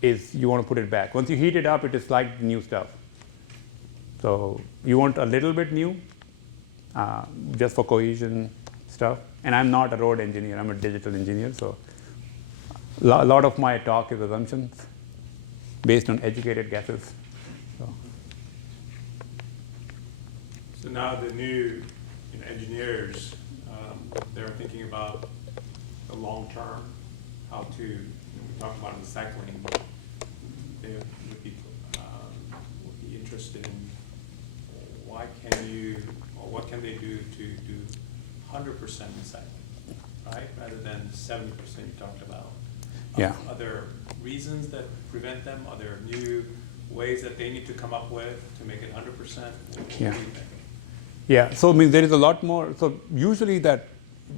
is you want to put it back. Once you heat it up, it is like new stuff. So you want a little bit new, just for cohesion stuff. And I'm not a road engineer, I'm a digital engineer, so a lot of my talk is assumptions based on educated guesses. So now the new engineers, they're thinking about the long term, how to, we talked about recycling, but they would be interested in what can they do to do 100% recycling, right? Rather than 70% you talked about. Yeah. Are there reasons that prevent them? Are there new ways that they need to come up with to make it 100%? What do you think? Yeah, so I mean, there is a lot more. So usually that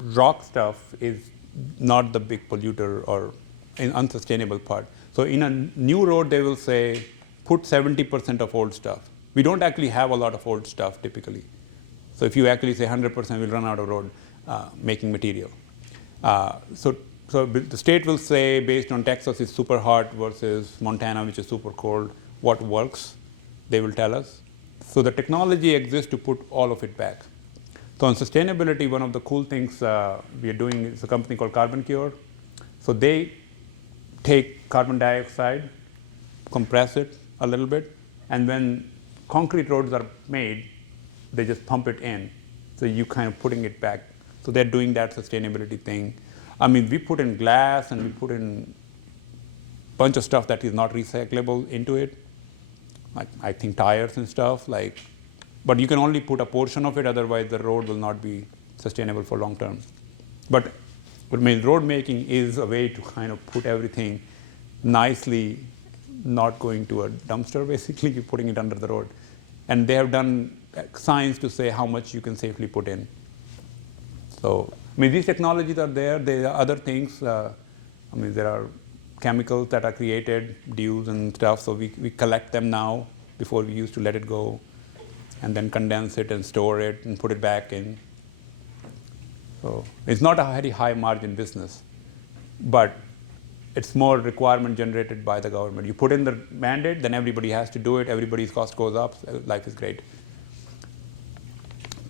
rock stuff is not the big polluter or an unsustainable part. So in a new road, they will say, put 70% of old stuff. We don't actually have a lot of old stuff typically. So if you actually say 100%, we'll run out of road making material. So the state will say, based on Texas is super hot versus Montana, which is super cold, what works. They will tell us. So the technology exists to put all of it back. So on sustainability, one of the cool things we are doing is a company called Carbon Cure. So they take carbon dioxide, compress it a little bit, and when concrete roads are made, they just pump it in. So you kind of putting it back. So they're doing that sustainability thing. I mean, we put in glass and we put in a bunch of stuff that is not recyclable into it. Like, I think tires and stuff, but you can only put a portion of it, otherwise the road will not be sustainable for long term. But I mean, road making is a way to kind of put everything nicely, not going to a dumpster, basically, you're putting it under the road. And they have done science to say how much you can safely put in. So, I mean, these technologies are there. There are other things. I mean, there are chemicals that are created, dews and stuff. So we collect them now. Before we used to let it go, and then condense it and store it and put it back in. So it's not a very high margin business, but it's more requirement generated by the government. You put in the mandate, then everybody has to do it. Everybody's cost goes up. Life is great.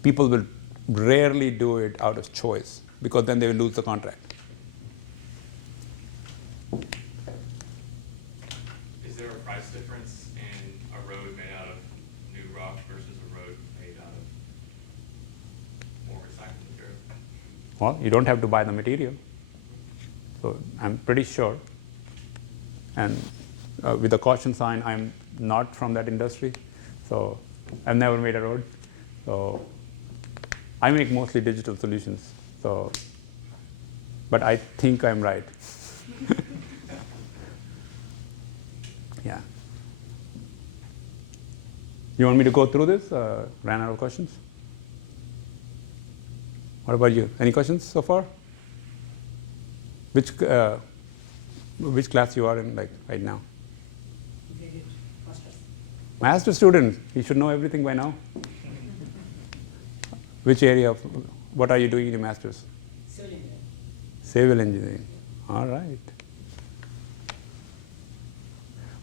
People will rarely do it out of choice, because then they will lose the contract. Is there a price difference in a road made out of new rock versus a road made out of more recycled material? Well, you don't have to buy the material. So I'm pretty sure. And with the caution sign, I'm not from that industry. So I've never made a road. So I make mostly digital solutions. So, but I think I'm right. Yeah. You want me to go through this? Ran out of questions? What about you? Any questions so far? Which class you are in, right now? Master student. You should know everything by now. Which area of, what are you doing in your master's? Civil engineering. Civil engineering. All right.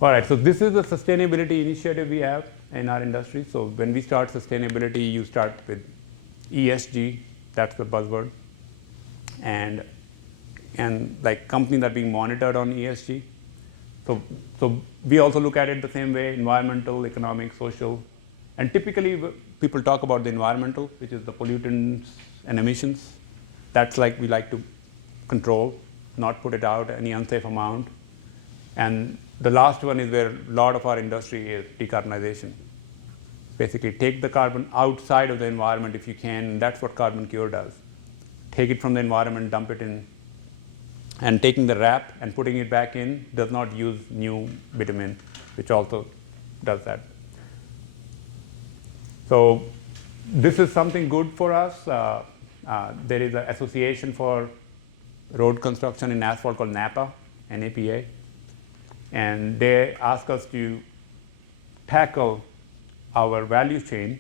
All right, so this is a sustainability initiative we have in our industry. So when we start sustainability, you start with ESG, that's the buzzword. And like companies are being monitored on ESG. So we also look at it the same way: environmental, economic, social. And typically people talk about the environmental, which is the pollutants and emissions. That's like we like to control, not put it out any unsafe amount. And the last one is where a lot of our industry is decarbonization. Basically take the carbon outside of the environment if you can, and that's what Carbon Cure does. Take it from the environment, dump it in, and taking the wrap and putting it back in does not use new bitumen, which also does that. So this is something good for us. There is an association for road construction in asphalt called NAPA, N-A-P-A, and they ask us to tackle our value chain.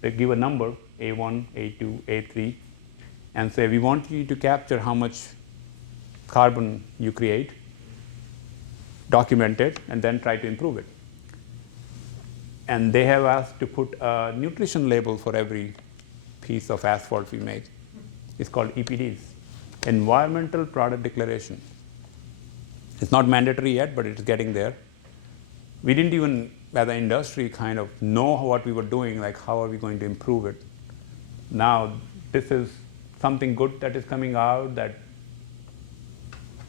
They give a number, A1, A2, A3, and say, we want you to capture how much carbon you create, document it, and then try to improve it. And they have asked to put a nutrition label for every piece of asphalt we make. It's called EPDs, Environmental Product Declaration. It's not mandatory yet, but it's getting there. We didn't even, as an industry, kind of know what we were doing, like how are we going to improve it. Now, this is something good that is coming out, that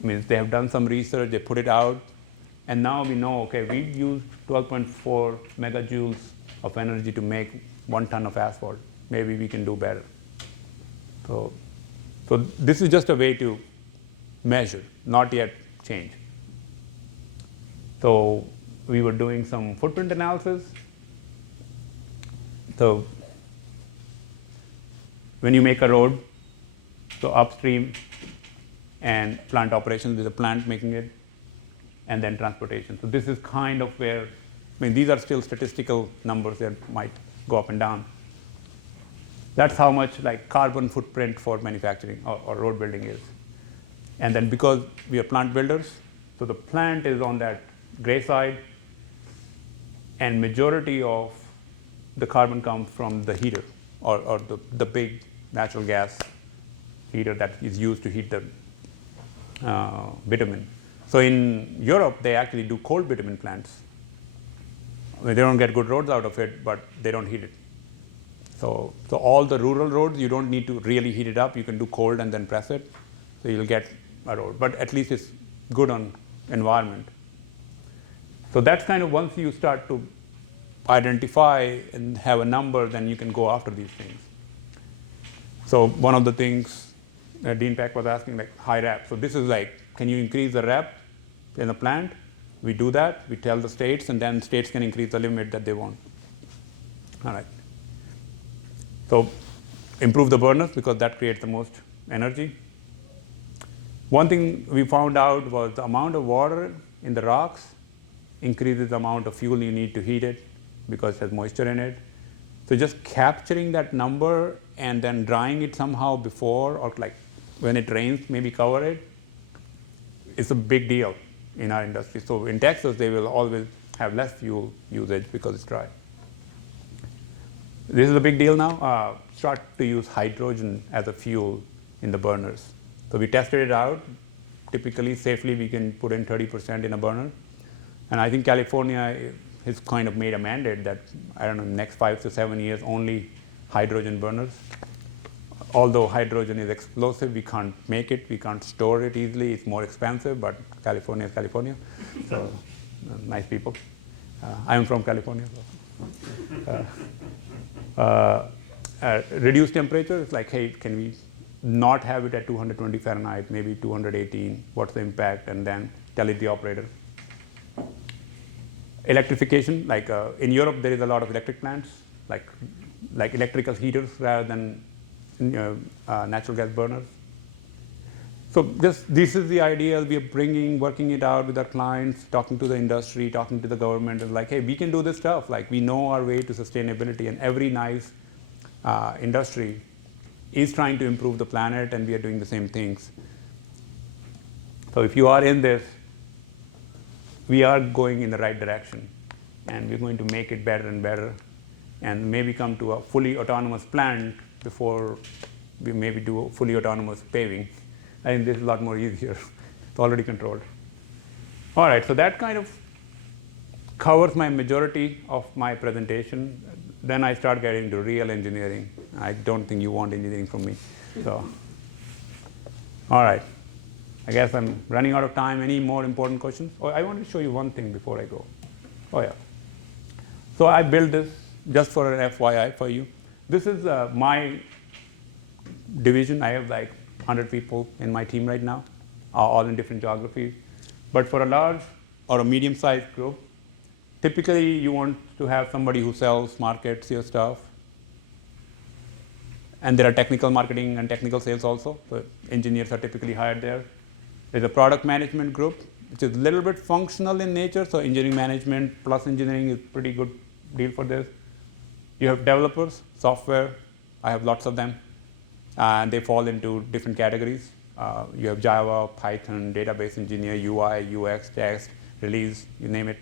means they have done some research, they put it out, and now we know, okay, we used 12.4 megajoules of energy to make 1 ton of asphalt. Maybe we can do better. So this is just a way to measure, not yet change. So we were doing some footprint analysis. So when you make a road, so upstream and plant operations, there's a plant making it, and then transportation. So this is kind of where, I mean, these are still statistical numbers that might go up and down. That's how much like carbon footprint for manufacturing or road building is. And then because we are plant builders, so the plant is on that gray side, and majority of the carbon comes from the heater or the big natural gas heater that is used to heat the bitumen. So in Europe, they actually do cold bitumen plants. I mean, they don't get good roads out of it, but they don't heat it. So all the rural roads, you don't need to really heat it up. You can do cold and then press it. So you'll get a road. But at least it's good on environment. So that's kind of once you start to identify and have a number, then you can go after these things. So one of the things Dean Peck was asking, like high rep. So this is like, can you increase the rep in the plant? We do that. We tell the states, and then states can increase the limit that they want. All right. So improve the burners because that creates the most energy. One thing we found out was the amount of water in the rocks increases the amount of fuel you need to heat it because it has moisture in it. So just capturing that number and then drying it somehow before, or like when it rains, maybe cover it, is a big deal in our industry. So in Texas, they will always have less fuel usage because it's dry. This is a big deal now. Start to use hydrogen as a fuel in the burners. So we tested it out. Typically, safely, we can put in 30% in a burner. And I think California has kind of made a mandate that, I don't know, next 5 to 7 years, only hydrogen burners. Although hydrogen is explosive, we can't make it, we can't store it easily, it's more expensive, but California is California. So, nice people. I'm from California. So. Reduced temperature, it's like, hey, can we not have it at 220 Fahrenheit, maybe 218, what's the impact, and then tell it the operator. Electrification, like in Europe, there is a lot of electric plants, like electrical heaters rather than natural gas burners. So this is the idea we are bringing, working it out with our clients, talking to the industry, talking to the government, and like, hey, we can do this stuff. Like we know our way to sustainability, and every nice industry is trying to improve the planet, and we are doing the same things. So if you are in this, we are going in the right direction, and we're going to make it better and better, and maybe come to a fully autonomous plant before we maybe do a fully autonomous paving. I think this is a lot more easier. It's already controlled. All right, so that kind of covers my majority of my presentation. Then I start getting into real engineering. I don't think you want engineering from me. So, all right. I guess I'm running out of time. Any more important questions? Oh, I want to show you one thing before I go. Oh, yeah. So I built this just for an FYI for you. This is my division. I have like 100 people in my team right now, all in different geographies. But for a large or a medium-sized group, typically you want to have somebody who sells, markets your stuff. And there are technical marketing and technical sales also. So engineers are typically hired there. There's a product management group, which is a little bit functional in nature. So engineering management plus engineering is a pretty good deal for this. You have developers, software. I have lots of them. And they fall into different categories. You have Java, Python, database engineer, UI, UX, test, release, you name it.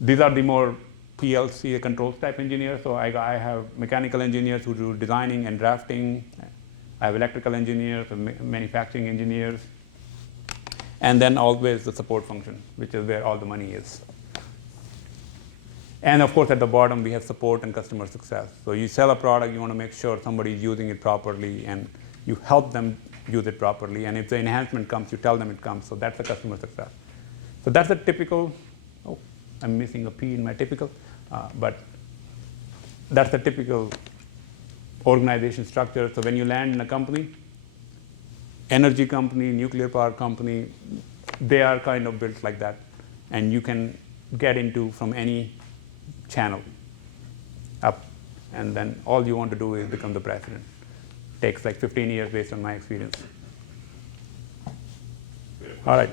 These are the more PLC controls type engineers. So I have mechanical engineers who do designing and drafting. I have electrical engineers, manufacturing engineers. And then always the support function, which is where all the money is. And of course, at the bottom, we have support and customer success. So you sell a product, you want to make sure somebody is using it properly, and you help them use it properly. And if the enhancement comes, you tell them it comes. So that's the customer success. So that's a typical, oh, I'm missing a P in my typical, but that's the typical organization structure. So when you land in a company, energy company, nuclear power company, they are kind of built like that. And you can get into from any channel up, and then all you want to do is become the president. Takes like 15 years based on my experience. All right.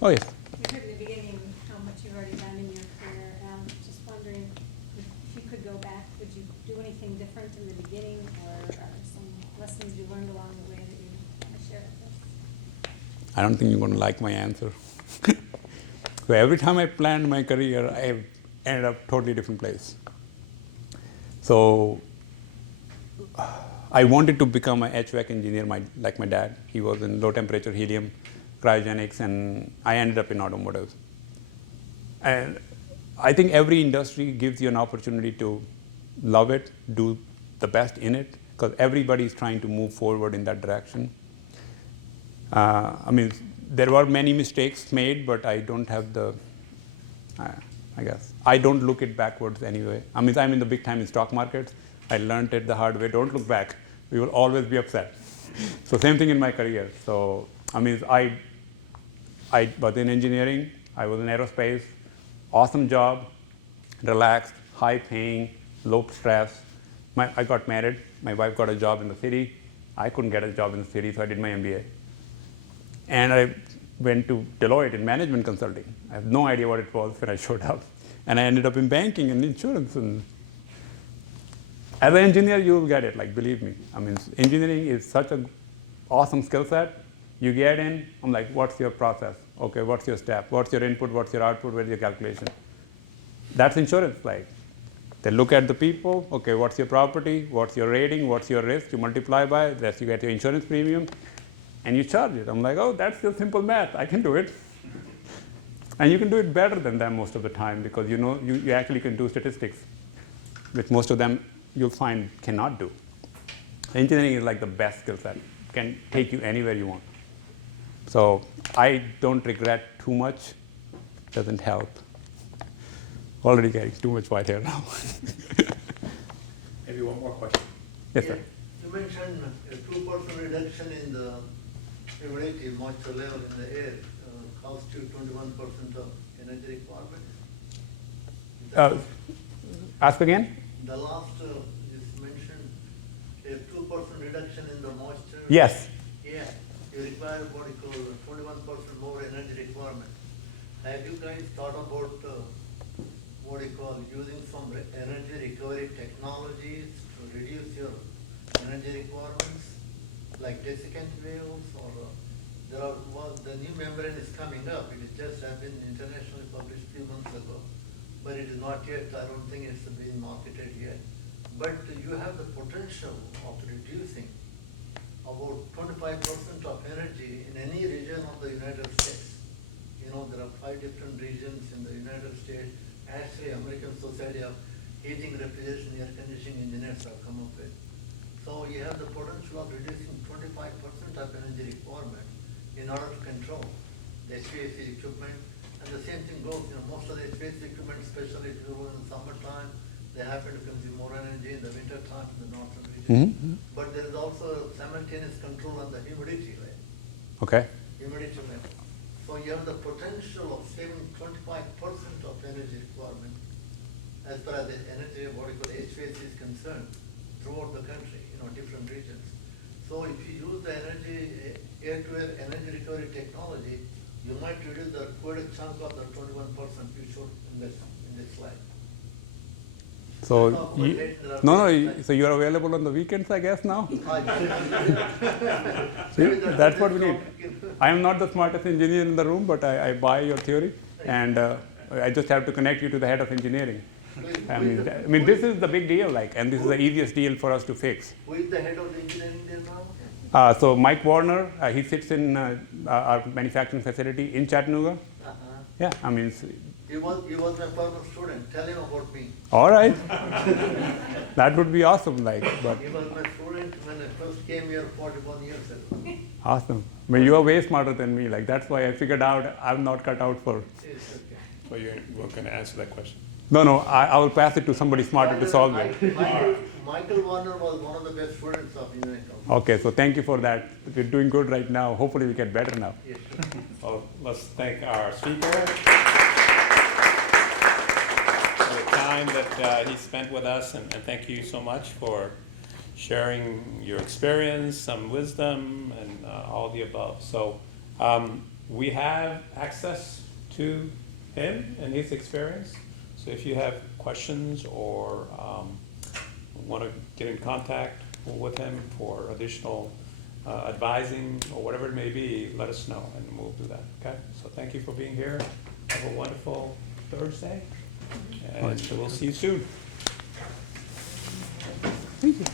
Oh, yes. You heard in the beginning how much you've already done in your career. Just wondering if you could go back, would you do anything different in the beginning, or some lessons you learned along the way that you want to share with us? I don't think you're going to like my answer. So every time I planned my career, I ended up totally different place. So I wanted to become an HVAC engineer like my dad. He was in low temperature helium, cryogenics, and I ended up in automotive. And I think every industry gives you an opportunity to love it, do the best in it, because everybody is trying to move forward in that direction. I mean, there were many mistakes made, but I don't have the, I guess, I don't look it backwards anyway. I mean, I'm in the big time in stock markets. I learned it the hard way. Don't look back. We will always be upset. So same thing in my career. So, I mean, I was in engineering. I was in aerospace. Awesome job, relaxed, high paying, low stress. I got married. My wife got a job in the city. I couldn't get a job in the city, so I did my MBA. And I went to Deloitte in management consulting. I have no idea what it was when I showed up. And I ended up in banking and insurance. And as an engineer, you'll get it, like, believe me. I mean, engineering is such an awesome skill set. You get in, I'm like, what's your process? Okay, what's your step? What's your input? What's your output? Where's your calculation? That's insurance. Like, they look at the people. Okay, what's your property? What's your rating? What's your risk? You multiply by that, you get your insurance premium, and you charge it. I'm like, oh, that's just simple math. I can do it. And you can do it better than them most of the time because you know you actually can do statistics, which most of them you'll find cannot do. Engineering is like the best skill set. Can take you anywhere you want. So I don't regret too much. Doesn't help. Already getting too much white hair now. Maybe one more question. Yes, sir. You mentioned a 2% reduction in the humidity, moisture level in the air constitute 21% of energy requirement. Ask again? The last, you mentioned a 2% reduction in the moisture. Yes. Yeah, you require what you call 21% more energy requirement. Have you guys thought about what you call using some energy recovery technologies to reduce your energy requirements, like desiccant valves, or the new membrane is coming up. It is just have been internationally published a few months ago, but it is not yet. I don't think it's being marketed yet. But you have the potential of reducing about 25% of energy in any region of the United States. You know, there are 5 different regions in the United States. Actually, American Society of Heating, Refrigeration, Air Conditioning Engineers have come up with. So you have the potential of reducing 25% of energy requirement in order to control the HVAC equipment. And the same thing goes, you know, most of the HVAC equipment, especially if you go in the summertime, they happen to consume more energy in the winter time in the northern region. Mm-hmm. But there is also simultaneous control on the humidity level. Okay. Humidity level. So you have the potential of saving 25% of energy requirement as far as the energy, what we call HVAC is concerned, throughout the country, you know, different regions. So if you use the energy, air-to-air energy recovery technology, you might reduce the quite a chunk of the 21% you showed in this slide. So, no, so you're available on the weekends, I guess, now? See, that's what we need. I am not the smartest engineer in the room, but I buy your theory, and I just have to connect you to the head of engineering. I mean, this is the big deal, like, and this is the easiest deal for us to fix. Who is the head of the engineering there now? So Mike Warner, he sits in our manufacturing facility in Chattanooga. Yeah, I mean. He was my former student. Tell him about me. All right. That would be awesome, like. But he was my student when I first came here 41 years ago. Awesome. I mean, you are way smarter than me. Like, that's why I figured out I'm not cut out for. It's okay. So you weren't going to answer that question. No, I will pass it to somebody smarter to solve it. Michael Warner was one of the best students of engineering. Okay, so thank you for that. We're doing good right now. Hopefully we get better now. Yes, sure. Well, let's thank our speaker for the time that he spent with us, and thank you so much for sharing your experience, some wisdom, and all the above. So we have access to him and his experience. So if you have questions or want to get in contact with him for additional advising, or whatever it may be, let us know, and we'll do that, okay? So thank you for being here. Have a wonderful Thursday, and we'll see you soon. Thank you.